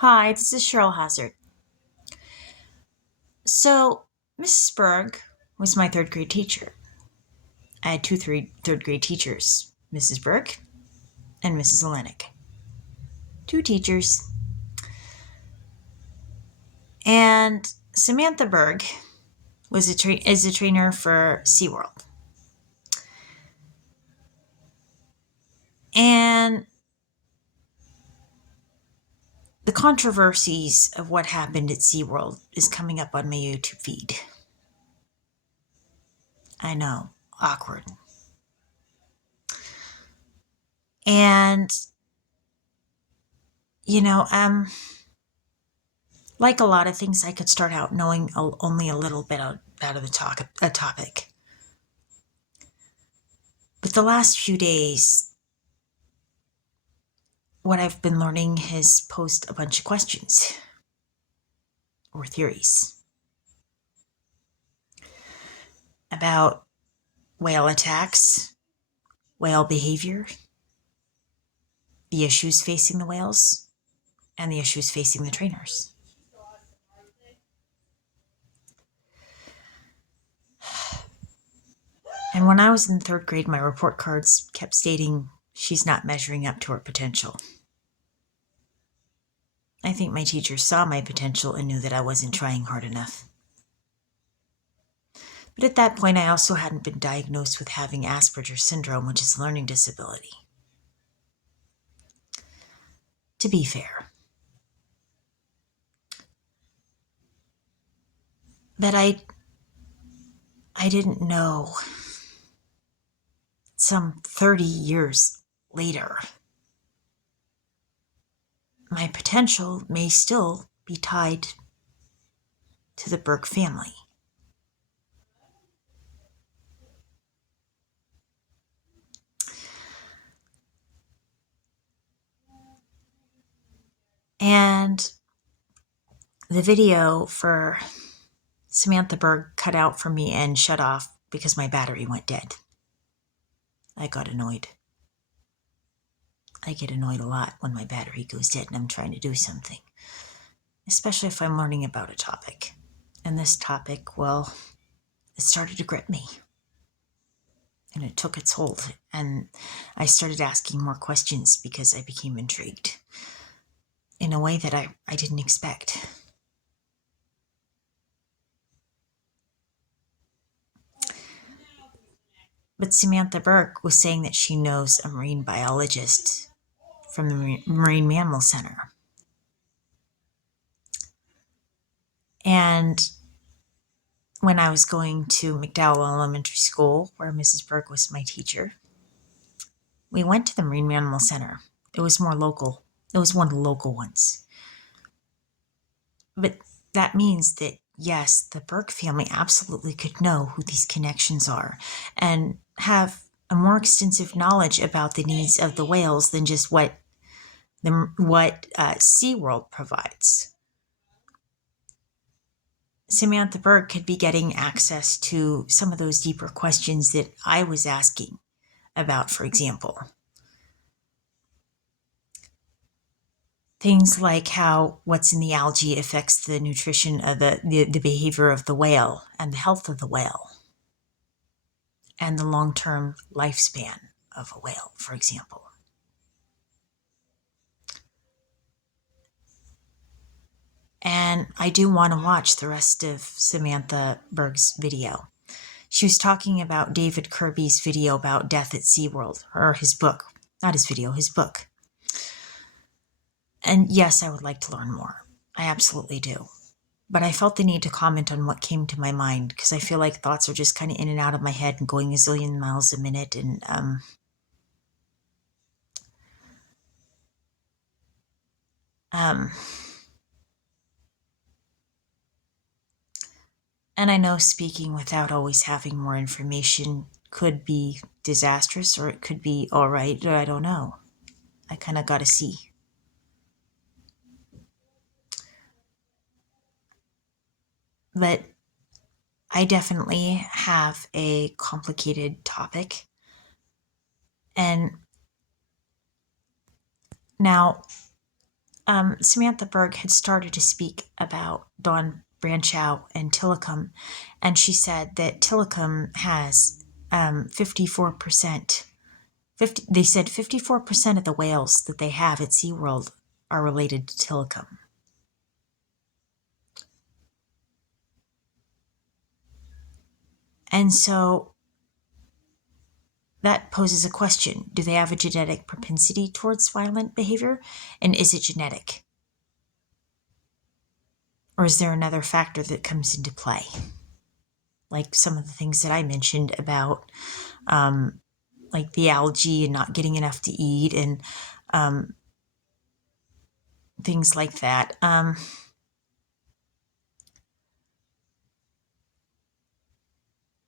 Hi, this is Cheryl Hazard. So, Mrs. Berg was my third grade teacher. I had two third grade teachers, Mrs. Berg and Mrs. Olenek. Two teachers. And Samantha Berg is a trainer for SeaWorld. And the controversies of what happened at SeaWorld is coming up on my YouTube feed. I know, awkward. And, you know, like a lot of things, I could start out knowing only a little bit out of a topic. But the last few days, what I've been learning has posed a bunch of questions or theories about whale attacks, whale behavior, the issues facing the whales, and the issues facing the trainers. And when I was in third grade, my report cards kept stating she's not measuring up to her potential. I think my teachers saw my potential and knew that I wasn't trying hard enough. But at that point, I also hadn't been diagnosed with having Asperger's syndrome, which is a learning disability. To be fair. But I didn't know some 30 years later, my potential may still be tied to the Berg family. And the video for Samantha Berg cut out for me and shut off because my battery went dead. I got annoyed. I get annoyed a lot when my battery goes dead and I'm trying to do something, especially if I'm learning about a topic. And this topic, well, it started to grip me. And it took its hold. And I started asking more questions because I became intrigued in a way that I didn't expect. But Samantha Berg was saying that she knows a marine biologist from the Marine Mammal Center. And when I was going to McDowell Elementary School, where Mrs. Berg was my teacher, we went to the Marine Mammal Center. It was more local. It was one of the local ones. But that means that, yes, the Berg family absolutely could know who these connections are and have a more extensive knowledge about the needs of the whales than just what SeaWorld provides. Samantha Berg could be getting access to some of those deeper questions that I was asking about, for example. Things like how what's in the algae affects the nutrition of the behavior of the whale and the health of the whale and the long-term lifespan of a whale, for example. And I do want to watch the rest of Samantha Berg's video. She was talking about David Kirby's video about death at SeaWorld, or his book. Not his video, his book. And yes, I would like to learn more. I absolutely do. But I felt the need to comment on what came to my mind because I feel like thoughts are just kind of in and out of my head and going a zillion miles a minute. And I know speaking without always having more information could be disastrous or it could be all right. I don't know. I kind of got to see. But I definitely have a complicated topic. And now Samantha Berg had started to speak about Dawn Branchow and Tillicum, and she said that Tillicum has 54%. They said 54% of the whales that they have at SeaWorld are related to Tillicum. And so that poses a question. Do they have a genetic propensity towards violent behavior? And is it genetic? Or is there another factor that comes into play? Like some of the things that I mentioned about like the algae and not getting enough to eat and things like that.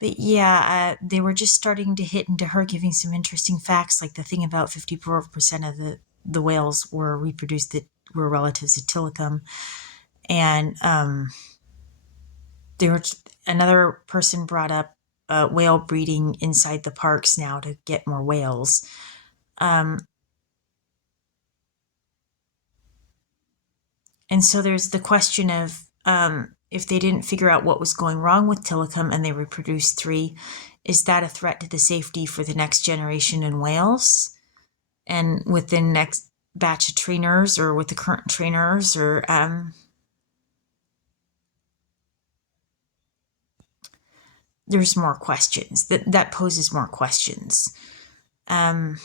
But yeah, they were just starting to hit into her giving some interesting facts, like the thing about 54% of the whales were reproduced that were relatives of Tillicum. And another person brought up whale breeding inside the parks now to get more whales. And so there's the question of if they didn't figure out what was going wrong with Tillicum and they reproduced 3, is that a threat to the safety for the next generation in whales? And with the next batch of trainers or with the current trainers or there's more questions. That poses more questions. And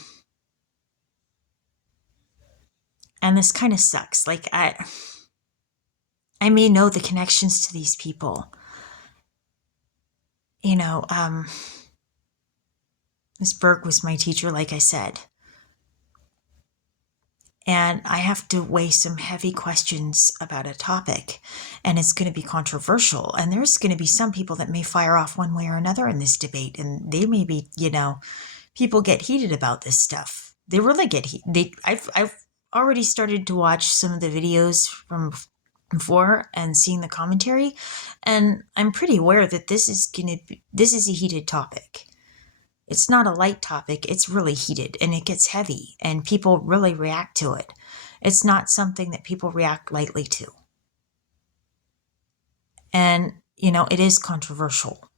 this kind of sucks. Like I may know the connections to these people. You know, Miss Berg was my teacher, like I said. And I have to weigh some heavy questions about a topic, and it's going to be controversial. And there's going to be some people that may fire off one way or another in this debate, and they may be, people get heated about this stuff. They really get heated. I've already started to watch some of the videos from before and seeing the commentary, and I'm pretty aware that this is a heated topic. It's not a light topic, it's really heated and it gets heavy and people really react to it. It's not something that people react lightly to. And, it is controversial.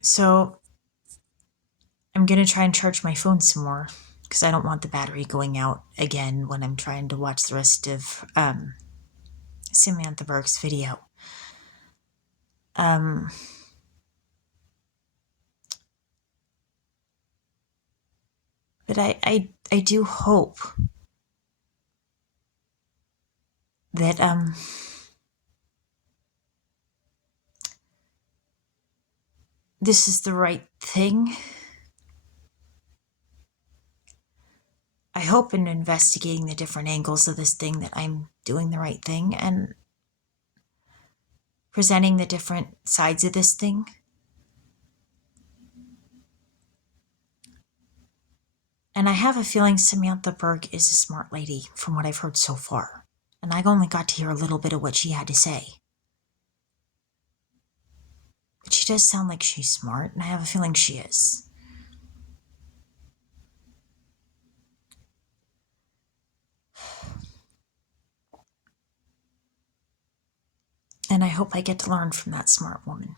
So I'm going to try and charge my phone some more because I don't want the battery going out again when I'm trying to watch the rest of Samantha Berg's video. But I do hope that this is the right thing. I hope in investigating the different angles of this thing that I'm doing the right thing and presenting the different sides of this thing. And I have a feeling Samantha Berg is a smart lady from what I've heard so far. And I only got to hear a little bit of what she had to say. But she does sound like she's smart, and I have a feeling she is. And I hope I get to learn from that smart woman.